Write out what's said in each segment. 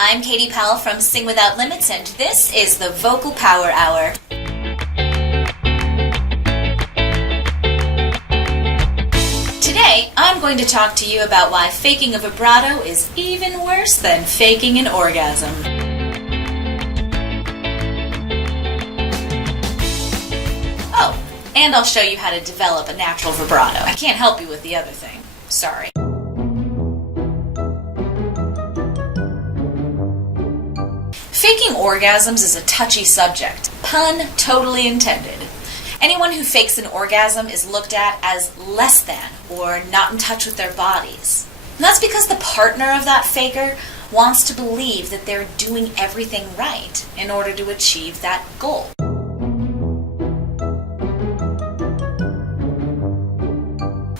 I'm Katie Powell from Sing Without Limits, and this is the Vocal Power Hour. Today, I'm going to talk to you about why faking a vibrato is even worse than faking an orgasm. Oh, and I'll show you how to develop a natural vibrato. I can't help you with the other thing. Sorry. Faking orgasms is a touchy subject. Pun totally intended. Anyone who fakes an orgasm is looked at as less than or not in touch with their bodies. And that's because the partner of that faker wants to believe that they're doing everything right in order to achieve that goal.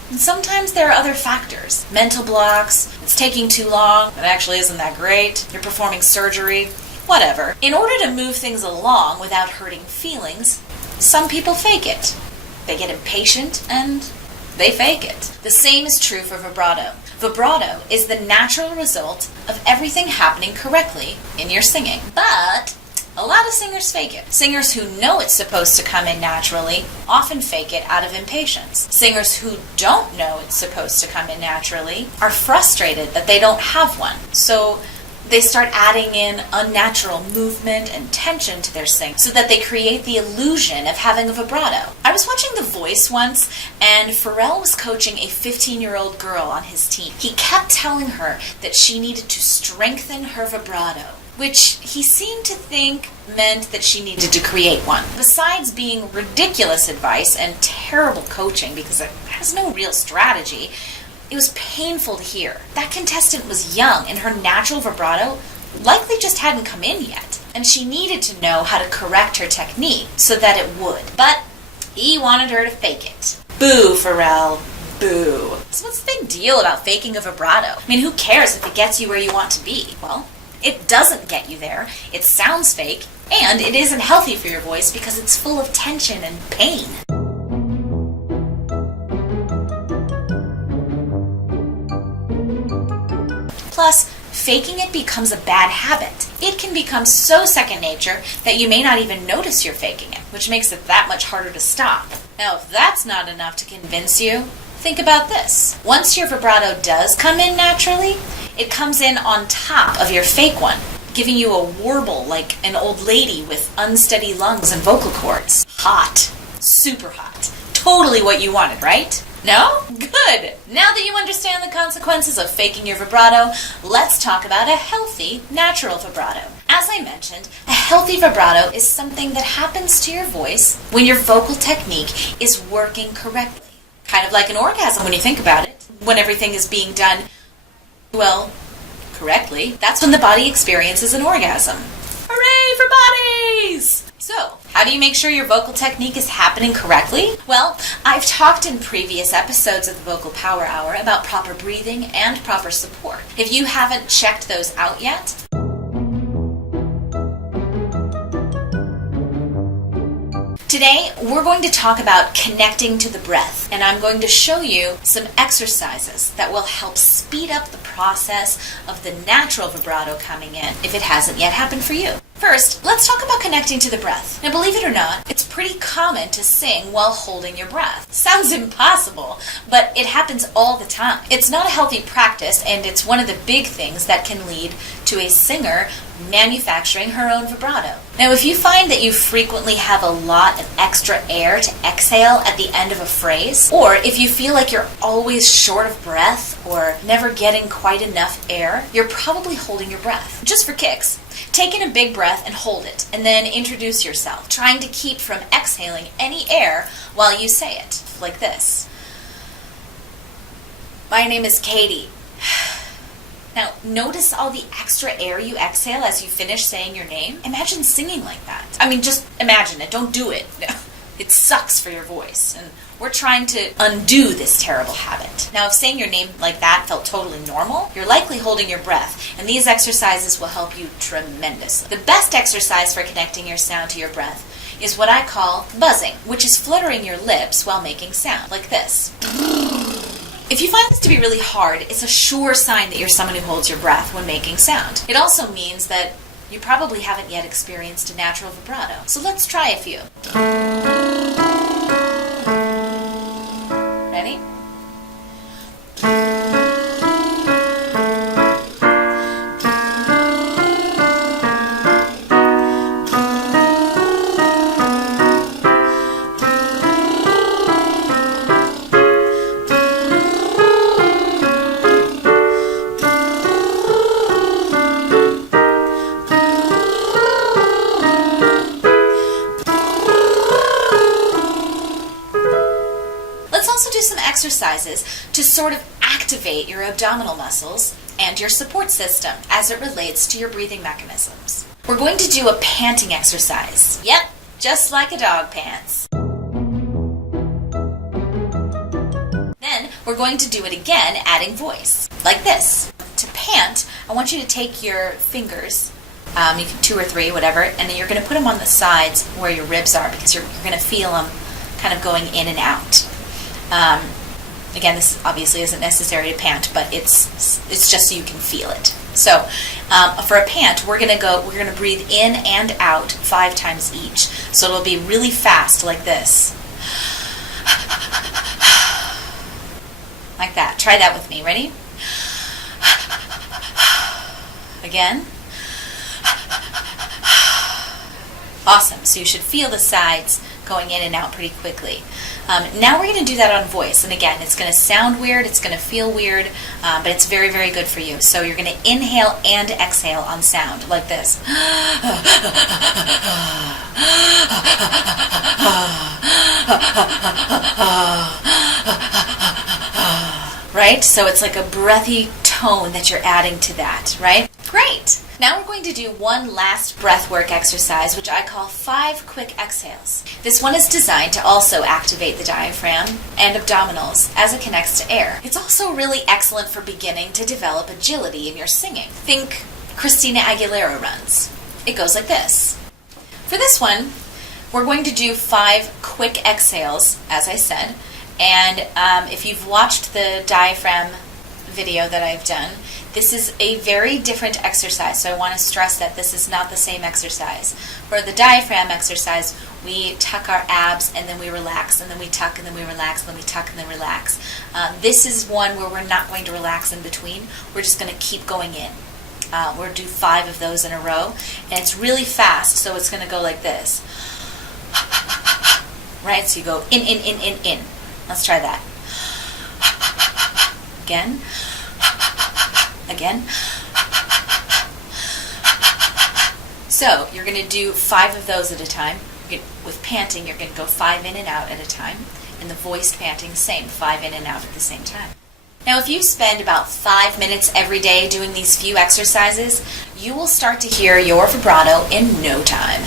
And sometimes there are other factors. Mental blocks, it's taking too long, it actually isn't that great, you're performing surgery, whatever. In order to move things along without hurting feelings, some people fake it. They get impatient and they fake it. The same is true for vibrato. Vibrato is the natural result of everything happening correctly in your singing. But a lot of singers fake it. Singers who know it's supposed to come in naturally often fake it out of impatience. Singers who don't know it's supposed to come in naturally are frustrated that they don't have one. So they start adding in unnatural movement and tension to their sing so that they create the illusion of having a vibrato. I was watching The Voice once, and Pharrell was coaching a 15-year-old girl on his team. He kept telling her that she needed to strengthen her vibrato, which he seemed to think meant that she needed to create one. Besides being ridiculous advice and terrible coaching because it has no real strategy, it was painful to hear. That contestant was young, and her natural vibrato likely just hadn't come in yet. And she needed to know how to correct her technique so that it would. But he wanted her to fake it. Boo, Pharrell. Boo. So what's the big deal about faking a vibrato? I mean, who cares if it gets you where you want to be? Well, it doesn't get you there. It sounds fake, and it isn't healthy for your voice because it's full of tension and pain. Plus, faking it becomes a bad habit. It can become so second nature that you may not even notice you're faking it, which makes it that much harder to stop. Now, if that's not enough to convince you, think about this. Once your vibrato does come in naturally, it comes in on top of your fake one, giving you a warble like an old lady with unsteady lungs and vocal cords. Hot. Super hot. Totally what you wanted, right? No? Good! Now that you understand the consequences of faking your vibrato, let's talk about a healthy, natural vibrato. As I mentioned, a healthy vibrato is something that happens to your voice when your vocal technique is working correctly. Kind of like an orgasm when you think about it. When everything is being done, well, correctly, that's when the body experiences an orgasm. Hooray for bodies! So, how do you make sure your vocal technique is happening correctly? Well, I've talked in previous episodes of the Vocal Power Hour about proper breathing and proper support. If you haven't checked those out yet, today we're going to talk about connecting to the breath, and I'm going to show you some exercises that will help speed up the process of the natural vibrato coming in if it hasn't yet happened for you. First, let's talk about connecting to the breath. Now, believe it or not, it's pretty common to sing while holding your breath. Sounds impossible, but it happens all the time. It's not a healthy practice, and it's one of the big things that can lead to a singer manufacturing her own vibrato. Now, if you find that you frequently have a lot of extra air to exhale at the end of a phrase, or if you feel like you're always short of breath or never getting quite enough air, you're probably holding your breath. Just for kicks, take in a big breath and hold it, and then introduce yourself, trying to keep from exhaling any air while you say it, like this. My name is Katie. Now, notice all the extra air you exhale as you finish saying your name. Imagine singing like that. I mean, just imagine it. Don't do it. It sucks for your voice, and we're trying to undo this terrible habit. Now, if saying your name like that felt totally normal, you're likely holding your breath, and these exercises will help you tremendously. The best exercise for connecting your sound to your breath is what I call buzzing, which is fluttering your lips while making sound, like this. If you find this to be really hard, it's a sure sign that you're someone who holds your breath when making sound. It also means that you probably haven't yet experienced a natural vibrato. So let's try a few. Ready? Do some exercises to sort of activate your abdominal muscles and your support system as it relates to your breathing mechanisms. We're going to do a panting exercise. Yep, just like a dog pants. Then we're going to do it again, adding voice, like this. To pant, I want you to take your fingers, you can 2 or 3, whatever, and then you're going to put them on the sides where your ribs are because you're going to feel them kind of going in and out. Again, this obviously isn't necessary to pant, but it's just so you can feel it. So, for a pant, we're gonna breathe in and out 5 times each. So it'll be really fast, like this, like that. Try that with me. Ready? Again. Awesome. So you should feel the sides going in and out pretty quickly. Now we're going to do that on voice. And again, it's going to sound weird, it's going to feel weird, but it's very, very good for you. So you're going to inhale and exhale on sound, like this. Right? So it's like a breathy tone that you're adding to that, right? Great! Now we're going to do one last breath work exercise, which I call 5 quick exhales. This one is designed to also activate the diaphragm and abdominals as it connects to air. It's also really excellent for beginning to develop agility in your singing. Think Christina Aguilera runs. It goes like this. For this one, we're going to do 5 quick exhales, as I said, and if you've watched the diaphragm video that I've done, this is a very different exercise, so I want to stress that this is not the same exercise. For the diaphragm exercise, we tuck our abs and then we relax, and then we tuck and then we relax, and then we tuck and then relax. This is one where we're not going to relax in between. We're just going to keep going in. We'll do 5 of those in a row, and it's really fast, so it's going to go like this. Right? So you go in, in, in, in, in. Let's try that. Again. Again. So you're going to do 5 of those at a time. With panting, you're going to go 5 in and out at a time. And the voiced panting, same, 5 in and out at the same time. Now, if you spend about 5 minutes every day doing these few exercises, you will start to hear your vibrato in no time.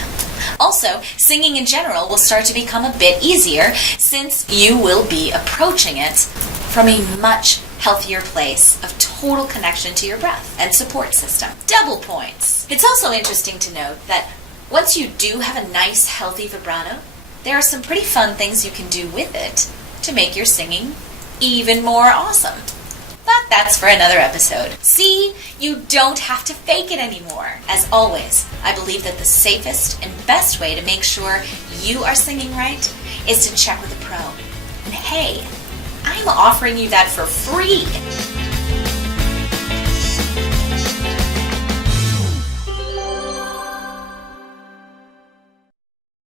Also, singing in general will start to become a bit easier since you will be approaching it from a much healthier place of total connection to your breath and support system. Double points. It's also interesting to note that once you do have a nice, healthy vibrato, there are some pretty fun things you can do with it to make your singing even more awesome. But that's for another episode. See, you don't have to fake it anymore. As always, I believe that the safest and best way to make sure you are singing right is to check with a pro. And hey, I'm offering you that for free.